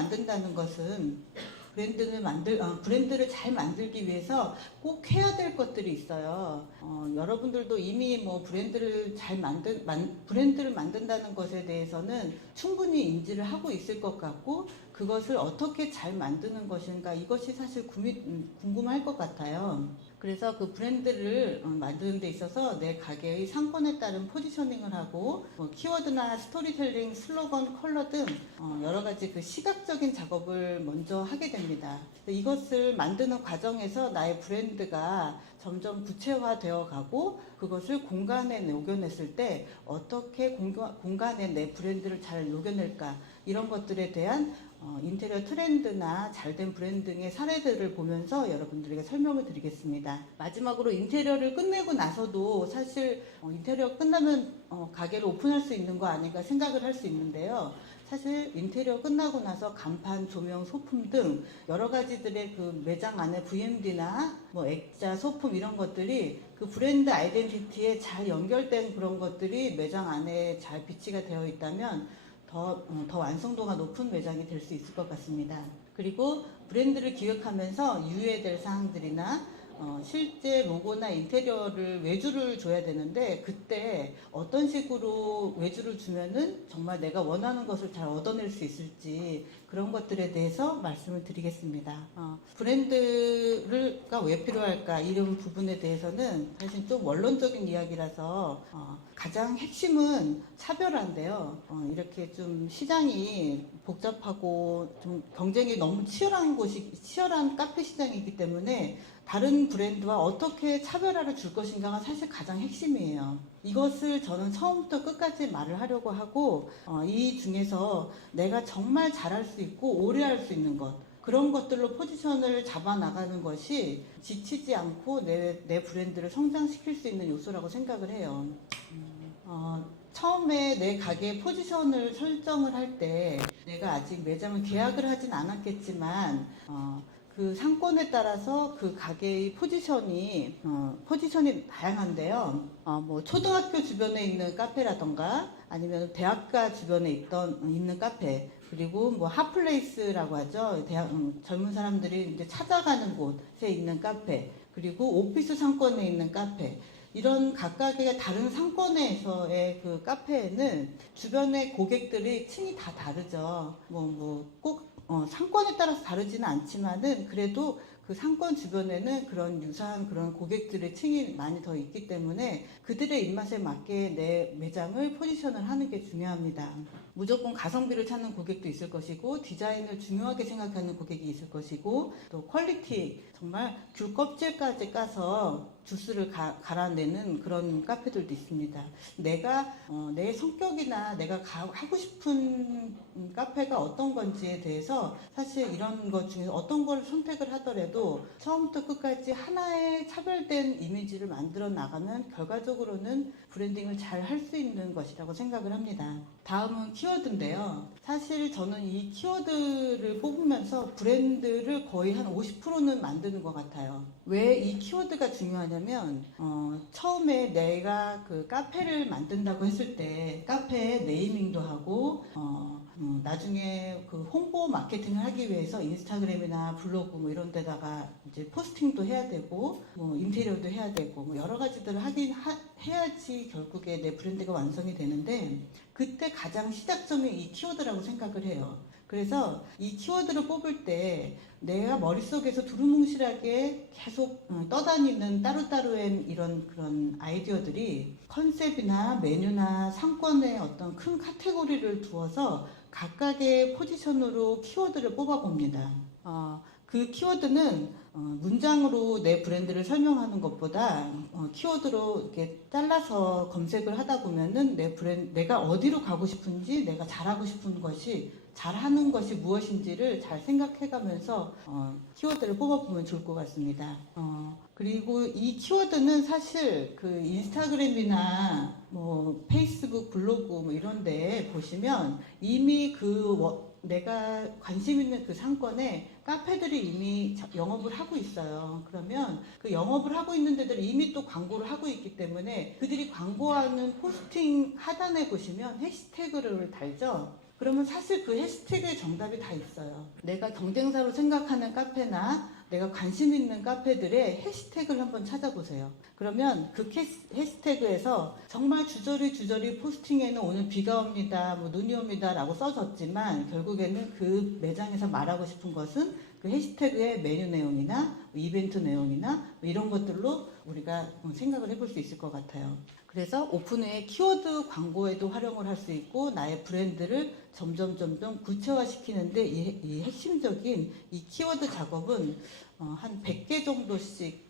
만든다는 것은 브랜드를 잘 만들기 위해서 꼭 해야 될 것들이 있어요. 여러분들도 이미 뭐 브랜드를 만든다는 것에 대해서는 충분히 인지를 하고 있을 것 같고, 그것을 어떻게 잘 만드는 것인가, 이것이 사실 궁금할 것 같아요. 그래서 그 브랜드를 만드는 데 있어서 내 가게의 상권에 따른 포지셔닝을 하고, 키워드나 스토리텔링, 슬로건, 컬러 등 여러 가지 그 시각적인 작업을 먼저 하게 됩니다. 이것을 만드는 과정에서 나의 브랜드가 점점 구체화되어 가고, 그것을 공간에 녹여냈을 때 어떻게 공간에 내 브랜드를 잘 녹여낼까, 이런 것들에 대한 인테리어 트렌드나 잘된 브랜딩의 사례들을 보면서 여러분들에게 설명을 드리겠습니다. 마지막으로 인테리어를 끝내고 나서도 사실 인테리어 끝나면 가게를 오픈할 수 있는 거 아닌가 생각을 할 수 있는데요. 사실 인테리어 끝나고 나서 간판, 조명, 소품 등 여러 가지들의 그 매장 안에 VMD나 뭐 액자, 소품 이런 것들이 그 브랜드 아이덴티티에 잘 연결된 그런 것들이 매장 안에 잘 비치가 되어 있다면 더 완성도가 높은 매장이 될 수 있을 것 같습니다. 그리고 브랜드를 기획하면서 유의해야 될 사항들이나 실제 로고나 인테리어를 외주를 줘야 되는데, 그때 어떤 식으로 외주를 주면은 정말 내가 원하는 것을 잘 얻어낼 수 있을지, 그런 것들에 대해서 말씀을 드리겠습니다. 브랜드가 왜 필요할까, 이런 부분에 대해서는 사실 좀 원론적인 이야기라서 가장 핵심은 차별화인데요. 이렇게 좀 시장이 복잡하고 좀 경쟁이 너무 치열한 카페 시장이기 때문에 다른 브랜드와 어떻게 차별화를 줄 것인가가 사실 가장 핵심이에요. 이것을 저는 처음부터 끝까지 말을 하려고 하고, 이 중에서 내가 정말 잘할 수 있고 오래 할 수 있는 것, 그런 것들로 포지션을 잡아 나가는 것이 지치지 않고 내 브랜드를 성장시킬 수 있는 요소라고 생각을 해요. 처음에 내 가게 포지션을 설정을 할 때 내가 아직 매장을 계약을 하진 않았겠지만 그 상권에 따라서 그 가게의 포지션이 다양한데요. 뭐 초등학교 주변에 있는 카페라던가 아니면 대학가 주변에 있는 카페, 그리고 뭐 핫플레이스라고 하죠. 젊은 사람들이 이제 찾아가는 곳에 있는 카페, 그리고 오피스 상권에 있는 카페, 이런 각각의 다른 상권에서의 그 카페에는 주변의 고객들의 층이 다 다르죠. 꼭 상권에 따라서 다르지는 않지만은 그래도 그 상권 주변에는 그런 유사한 그런 고객들의 층이 많이 더 있기 때문에 그들의 입맛에 맞게 내 매장을 포지션을 하는 게 중요합니다. 무조건 가성비를 찾는 고객도 있을 것이고, 디자인을 중요하게 생각하는 고객이 있을 것이고, 또 퀄리티, 정말 귤 껍질까지 까서 주스를 갈아내는 그런 카페들도 있습니다. 내가 내 성격이나 내가 하고 싶은 카페가 어떤 건지에 대해서 사실 이런 것 중에서 어떤 걸 선택을 하더라도 처음부터 끝까지 하나의 차별된 이미지를 만들어 나가면 결과적으로는 브랜딩을 잘 할 수 있는 것이라고 생각을 합니다. 다음은 키워드인데요. 사실 저는 이 키워드를 뽑으면서 브랜드를 거의 한 50%는 만드는 것 같아요. 왜 이 키워드가 중요하냐면 처음에 내가 그 카페를 만든다고 했을 때 카페 네이밍도 하고 나중에 그 홍보 마케팅을 하기 위해서 인스타그램이나 블로그 뭐 이런 데다가 이제 포스팅도 해야 되고 뭐 인테리어도 해야 되고 뭐 여러 가지들을 해야지 결국에 내 브랜드가 완성이 되는데, 그때 가장 시작점이 이 키워드라고 생각을 해요. 그래서 이 키워드를 뽑을 때 내가 머릿속에서 두루뭉실하게 계속 떠다니는 따로따로의 이런 그런 아이디어들이 컨셉이나 메뉴나 상권의 어떤 큰 카테고리를 두어서 각각의 포지션으로 키워드를 뽑아봅니다. 그 키워드는 문장으로 내 브랜드를 설명하는 것보다 키워드로 이렇게 잘라서 검색을 하다 보면은 내가 어디로 가고 싶은지, 내가 잘하고 싶은 것이, 잘하는 것이 무엇인지를 잘 생각해가면서 키워드를 뽑아보면 좋을 것 같습니다. 그리고 이 키워드는 사실 그 인스타그램이나 뭐 페이스북, 블로그 뭐 이런 데 보시면 이미 내가 관심 있는 그 상권에 카페들이 이미 영업을 하고 있어요. 그러면 그 영업을 하고 있는 데들이 이미 또 광고를 하고 있기 때문에 그들이 광고하는 포스팅 하단에 보시면 해시태그를 달죠. 그러면 사실 그 해시태그에 정답이 다 있어요. 내가 경쟁사로 생각하는 카페나 내가 관심 있는 카페들의 해시태그를 한번 찾아보세요. 그러면 그 해시태그에서 정말 주저리 포스팅에는 오늘 비가 옵니다, 뭐 눈이 옵니다 라고 써졌지만 결국에는 그 매장에서 말하고 싶은 것은 그 해시태그의 메뉴 내용이나 이벤트 내용이나 뭐 이런 것들로 우리가 생각을 해볼 수 있을 것 같아요. 그래서 오픈 후에 키워드 광고에도 활용을 할 수 있고 나의 브랜드를 점점 구체화시키는데 이 핵심적인 이 키워드 작업은 한 100개 정도씩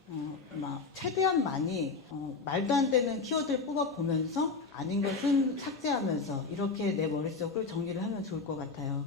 최대한 많이 말도 안 되는 키워드를 뽑아보면서 아닌 것은 삭제하면서 이렇게 내 머릿속을 정리를 하면 좋을 것 같아요.